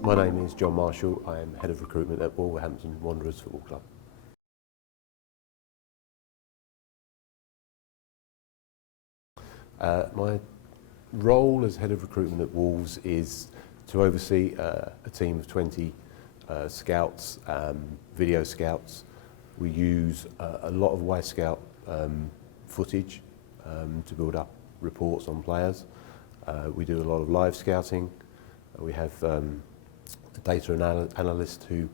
My name is John Marshall. I am Head of Recruitment at Wolverhampton Wanderers Football Club. My role as Head of Recruitment at Wolves is to oversee a team of 20 scouts, video scouts. We use a lot of Wyscout footage to build up reports on players. We do a lot of live scouting. We have a data analyst who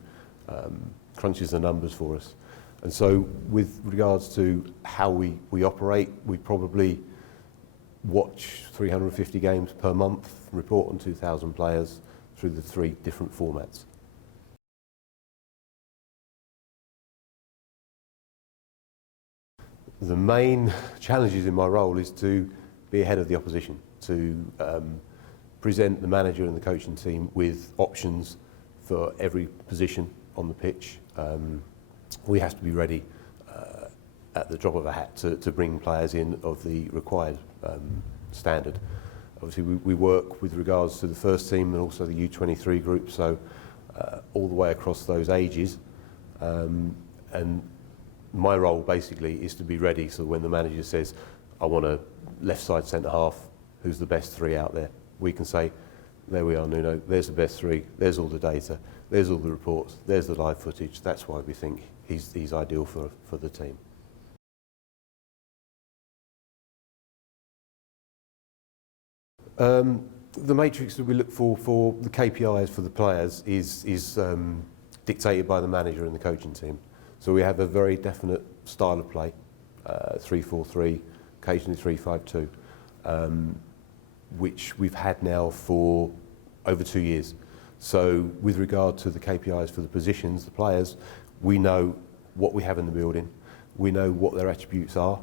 crunches the numbers for us. And so with regards to how we operate, we probably watch 350 games per month, report on 2,000 players through the 3 different formats. The main challenges in my role is to be ahead of the opposition, to present the manager and the coaching team with options for every position on the pitch. We have to be ready at the drop of a hat to bring players in of the required standard. Obviously we work with regards to the first team and also the U23 group, so all the way across those ages, and my role basically is to be ready so when the manager says, I want a left side centre half, who's the best 3 out there? We can say, there we are, Nuno, there's the best 3, there's all the data, there's all the reports, there's the live footage. That's why we think he's ideal for the team. The matrix that we look for the KPIs for the players is dictated by the manager and the coaching team. So we have a very definite style of play, 3-4-3, occasionally 3-5-2, which we've had now for over 2 years. So with regard to the KPIs for the positions, the players, we know what we have in the building, we know what their attributes are,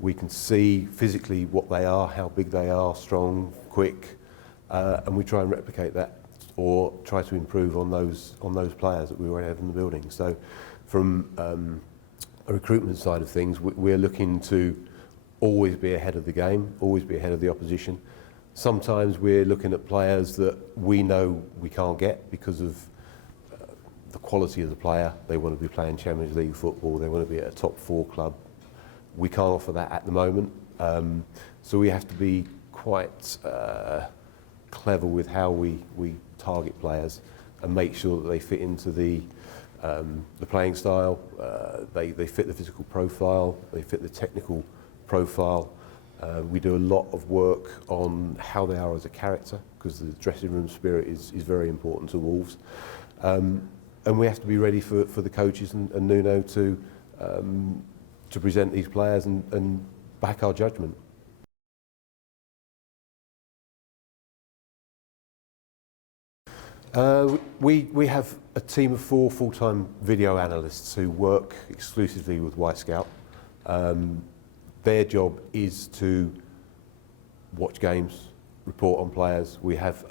we can see physically what they are, how big they are, strong, quick, and we try and replicate that or try to improve on those players that we already have in the building. So from a recruitment side of things, we're looking to always be ahead of the game, always be ahead of the opposition. Sometimes we're looking at players that we know we can't get because of the quality of the player. They want to be playing Champions League football, they want to be at a top 4 club. We can't offer that at the moment, so we have to be quite clever with how we target players and make sure that they fit into the playing style, they fit the physical profile, they fit the technical profile. We do a lot of work on how they are as a character, because the dressing room spirit is very important to Wolves. And we have to be ready for the coaches and Nuno to present these players and back our judgment. We have a team of 4 full-time video analysts who work exclusively with Wyscout. Their job is to watch games, report on players. We have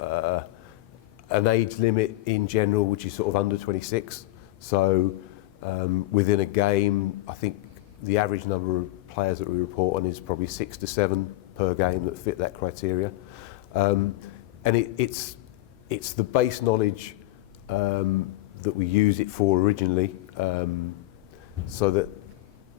an age limit in general which is sort of under 26. So within a game, I think the average number of players that we report on is probably 6 to 7 per game that fit that criteria. And it's the base knowledge that we use it for originally, so that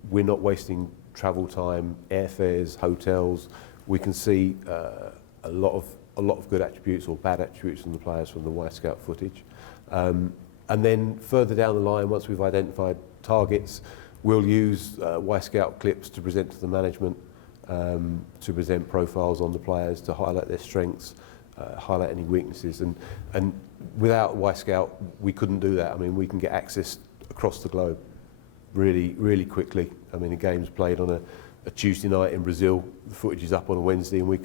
we're not wasting travel time, airfares, hotels. We can see a lot of good attributes or bad attributes from the players from the Wyscout footage. And then further down the line, once we've identified targets, we'll use Wyscout clips to present to the management, to present profiles on the players, to highlight their strengths, highlight any weaknesses. And without Wyscout, we couldn't do that. I mean, we can get access across the globe really, really quickly. I mean, the game's played on a Tuesday night in Brazil. The footage is up on a Wednesday, and we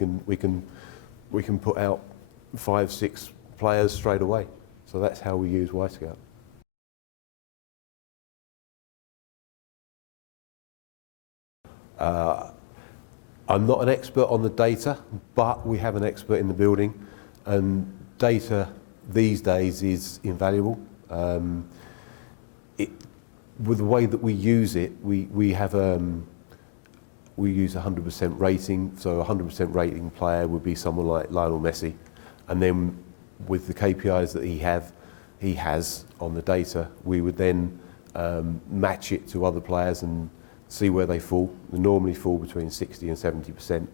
can put out 5, 6 players straight away. So that's how we use Wyscout. I'm not an expert on the data, but we have an expert in the building, and data these days is invaluable. With the way that we use it, we have a we use 100% rating, so a 100% rating player would be someone like Lionel Messi, and then with the KPIs that he has on the data, we would then match it to other players and see where they fall. They normally fall between 60 and 70%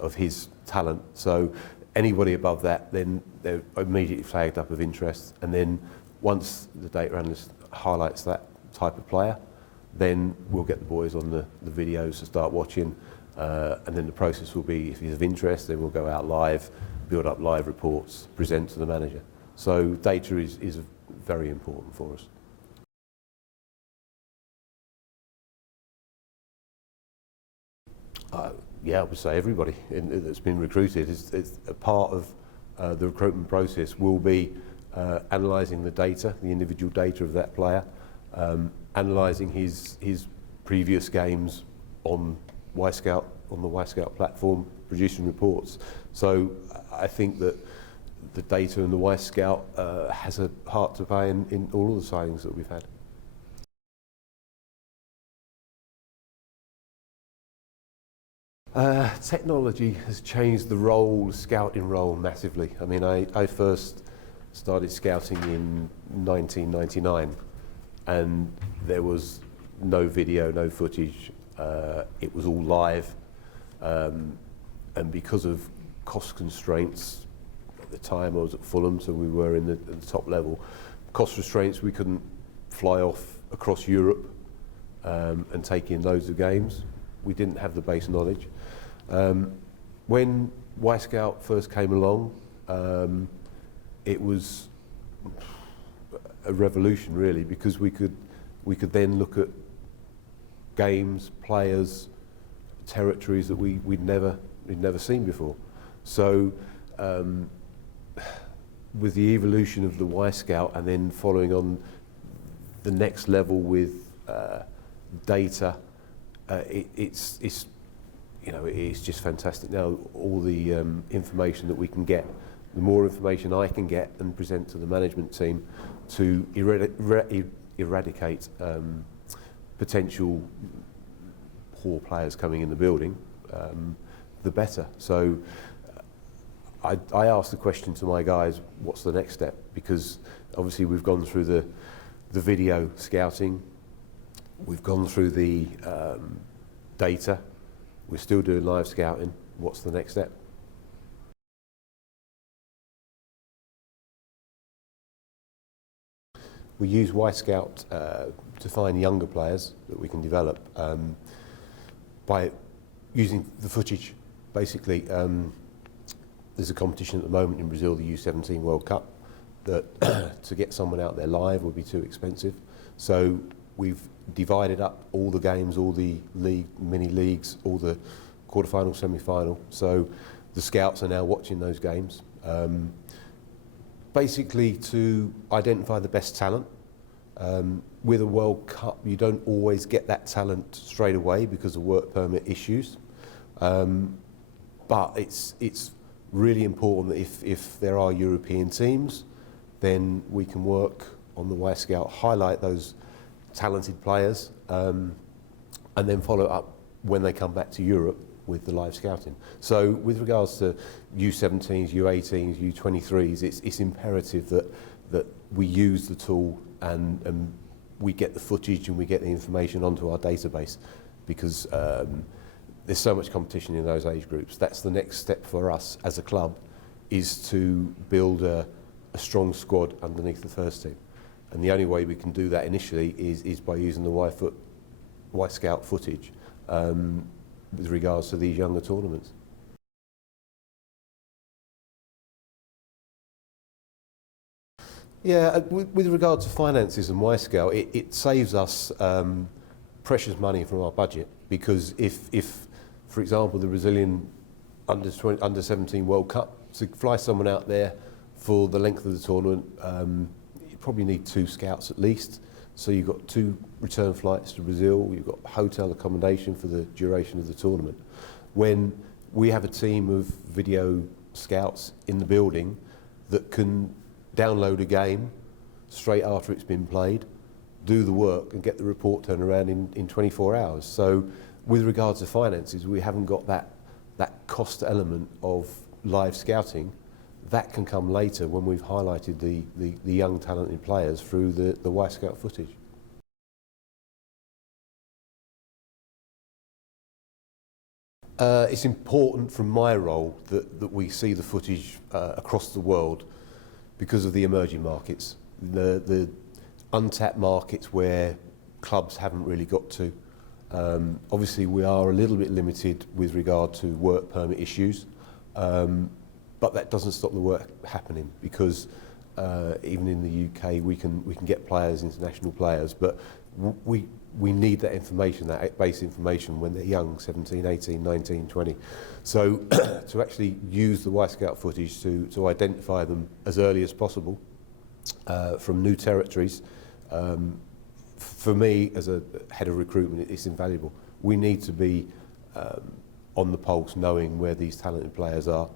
of his talent. So anybody above that, then they're immediately flagged up of interest. And then once the data analyst highlights that type of player, then we'll get the boys on the videos to start watching. And then the process will be, if he's of interest, then we'll go out live, build up live reports, present to the manager. So data is very important for us. Yeah, I would say everybody that's been recruited is a part of the recruitment process will be analysing the data, the individual data of that player, analysing his previous games on Wyscout, on the Wyscout platform, producing reports. So I think that the data and the Wyscout has a part to play in all of the signings that we've had. Technology has changed the scouting role massively. I mean, I first started scouting in 1999, and there was no video, no footage. It was all live, and because of cost constraints, at the time I was at Fulham, so we were in the top level. Cost restraints, we couldn't fly off across Europe and take in loads of games. We didn't have the base knowledge. When Wyscout first came along, it was a revolution really, because we could then look at games, players, territories that we'd never seen before. So with the evolution of the Wyscout and then following on the next level with data, it's just fantastic now. All the information that we can get, the more information I can get and present to the management team to eradicate potential poor players coming in the building, the better. So I asked the question to my guys, what's the next step? Because obviously we've gone through the video scouting, we've gone through the data, we're still doing live scouting. What's the next step? We use Wyscout to find younger players that we can develop by using the footage. Basically, there's a competition at the moment in Brazil, the U17 World Cup, that to get someone out there live would be too expensive. So we've divided up all the games, all the mini leagues, all the quarterfinal, semi-final. So the scouts are now watching those games, basically to identify the best talent. With a World Cup, you don't always get that talent straight away because of work permit issues. But it's really important that if there are European teams, then we can work on the Wyscout, highlight those talented players, and then follow up when they come back to Europe with the live scouting. So with regards to U17s, U18s, U23s, it's imperative that we use the tool and we get the footage and we get the information onto our database, because there's so much competition in those age groups. That's the next step for us as a club, is to build a strong squad underneath the first team. And the only way we can do that initially is by using the Wyscout footage with regards to these younger tournaments. Yeah, with regard to finances and Wyscout, it saves us precious money from our budget, because if for example, the Brazilian under-17 World Cup, to fly someone out there for the length of the tournament, you probably need 2 scouts at least. So you've got 2 return flights to Brazil, you've got hotel accommodation for the duration of the tournament. When we have a team of video scouts in the building that can download a game straight after it's been played, do the work and get the report turned around in 24 hours. So With regards to finances, we haven't got that cost element of live scouting. That can come later when we've highlighted the young talented players through the Wyscout footage. It's important from my role that we see the footage across the world because of the emerging markets, the untapped markets where clubs haven't really got to. Obviously we are a little bit limited with regard to work permit issues, but that doesn't stop the work happening, because even in the UK we can get players, international players, but we need that information, that base information when they're young, 17, 18, 19, 20. So to actually use the Wyscout footage to identify them as early as possible from new territories, for me as a head of recruitment, it's invaluable. We need to be on the pulse, knowing where these talented players are,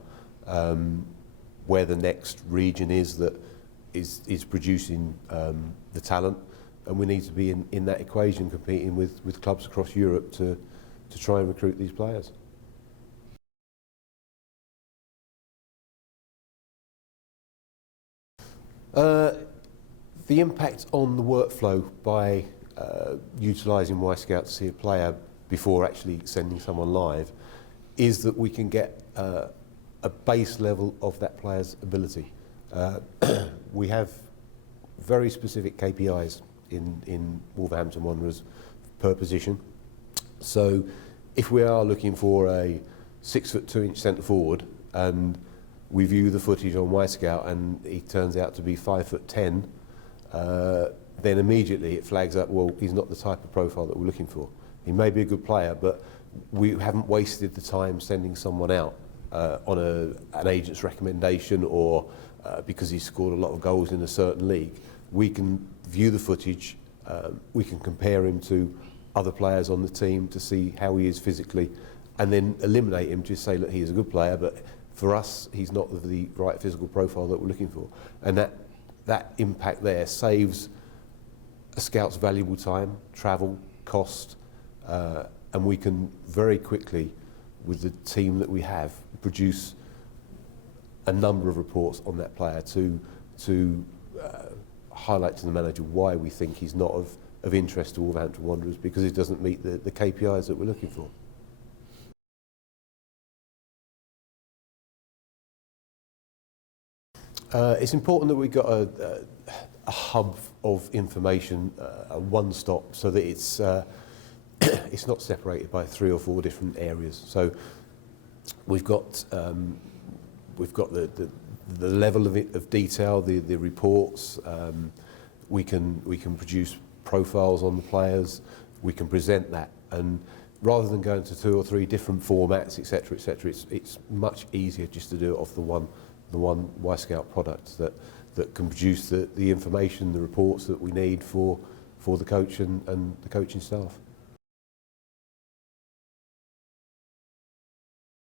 where the next region is that is producing the talent, and we need to be in that equation, competing with clubs across Europe to try and recruit these players. The impact on the workflow by utilising Wyscout to see a player before actually sending someone live is that we can get a base level of that player's ability. We have very specific KPIs in Wolverhampton Wanderers per position. So if we are looking for a 6'2" centre forward and we view the footage on Wyscout and he turns out to be 5'10", then immediately it flags up, well, he's not the type of profile that we're looking for. He may be a good player, but we haven't wasted the time sending someone out on an agent's recommendation or because he's scored a lot of goals in a certain league. We can view the footage, we can compare him to other players on the team to see how he is physically, and then eliminate him, just say, look, he's a good player, but for us, he's not the right physical profile that we're looking for. And that impact there saves a scout's valuable time, travel, cost, and we can very quickly, with the team that we have, produce a number of reports on that player to highlight to the manager why we think he's not of interest to Wolverhampton Wanderers, because he doesn't meet the KPIs that we're looking for. It's important that we've got a hub of information, a one-stop, so that it's not separated by 3 or 4 different areas. So we've got the level of detail, the reports. We can produce profiles on the players. We can present that, and rather than going to 2 or 3 different formats, etc., it's much easier just to do it off the one Wyscout product that can produce the information, the reports that we need for the coach and the coaching staff.